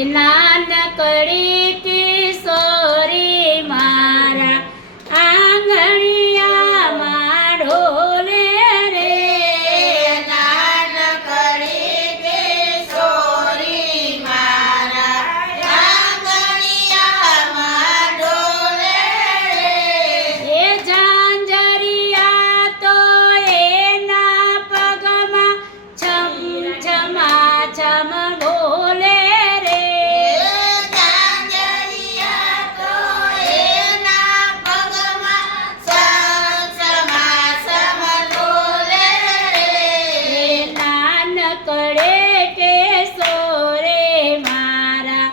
એ નાનકડી કિશોરી મારા આંગણિયામાં ઢોલે રે. નાનકડી કિશોરી મારા આંગણિયામાં ડોલે રે. એ ઝાંઝરિયા તો એના પગમાં છમ છમા છમ બોલે રે. ઝાંઝરિયા તો એના પગમાં સમસમાસમ ડોલે રે. એ નાનકડે કિશોરે મારા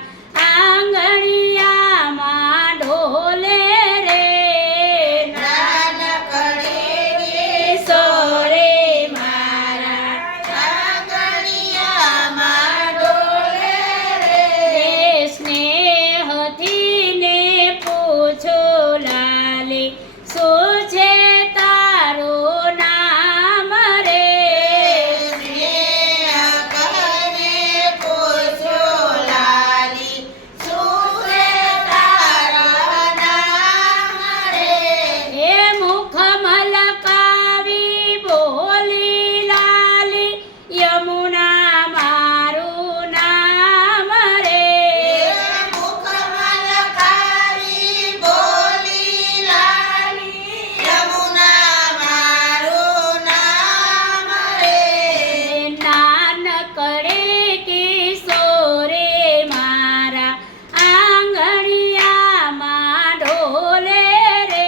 આંગણિયામાં ઢોલે રે. નાનકડી કિશોરે મારા આંગણિયામાં ડોલે રે. સ્નેહથી ને પૂછો લાલે શું છે તારું નામ રે. સ્નેહ કરીને પૂછો લાલી શું છે તારું નામ રે. એ મુખ મલકાવી બોલી લાલી યમુના મારું નામ રે. મુખ મલકાવી બોલી લાલી યમુના મારું નામ રે. નાનકડે કિશોરે મારા આંગણિયામાં ઢોલે રે.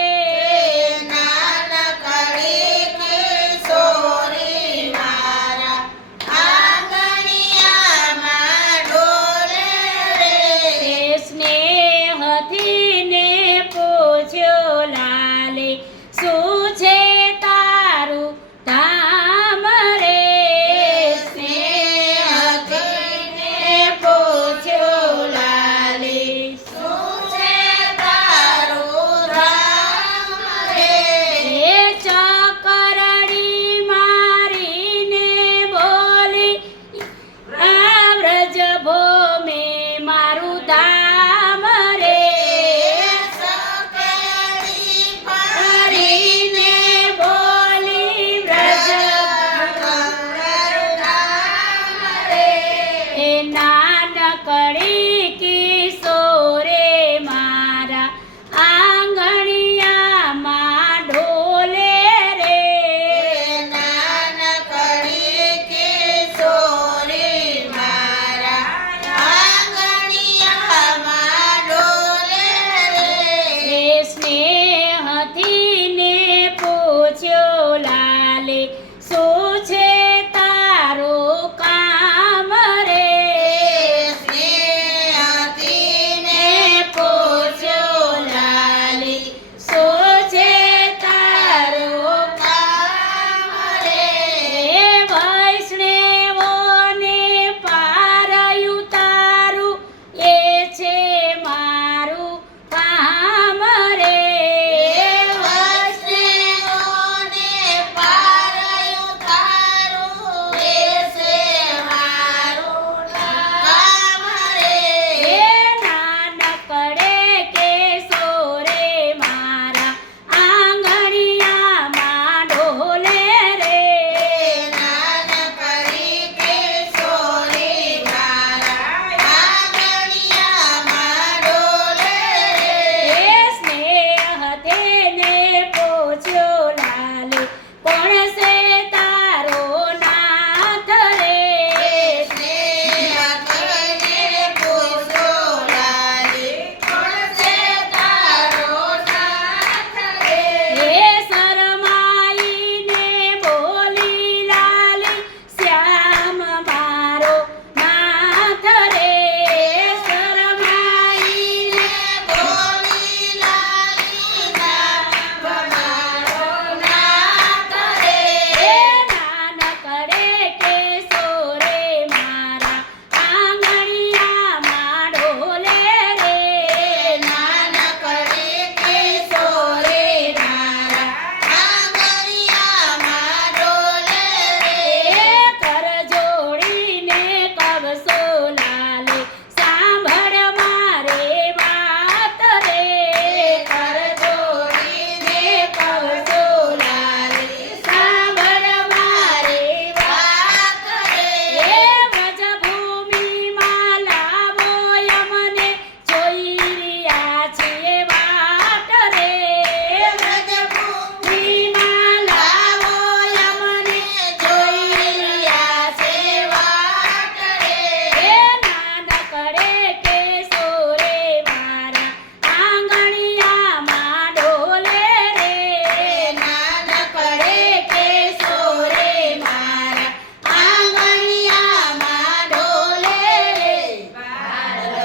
નાનકડી કિશોરી મારા આંગણિયામાં ડોલે રે. સ્નેહથી ને પૂછ્યો લાલે શું છે તારું ધામ રે. સ્નેહથી ને પૂછ્યો લાલી શું છે તારું ધામ રે. એ ચકરડી મારીને બોલી આ વ્રજ ભૂમિ મારું ધામ રે. સકેડી કરીને બોલી વ્રજ ધામ રે. એ નાનકડે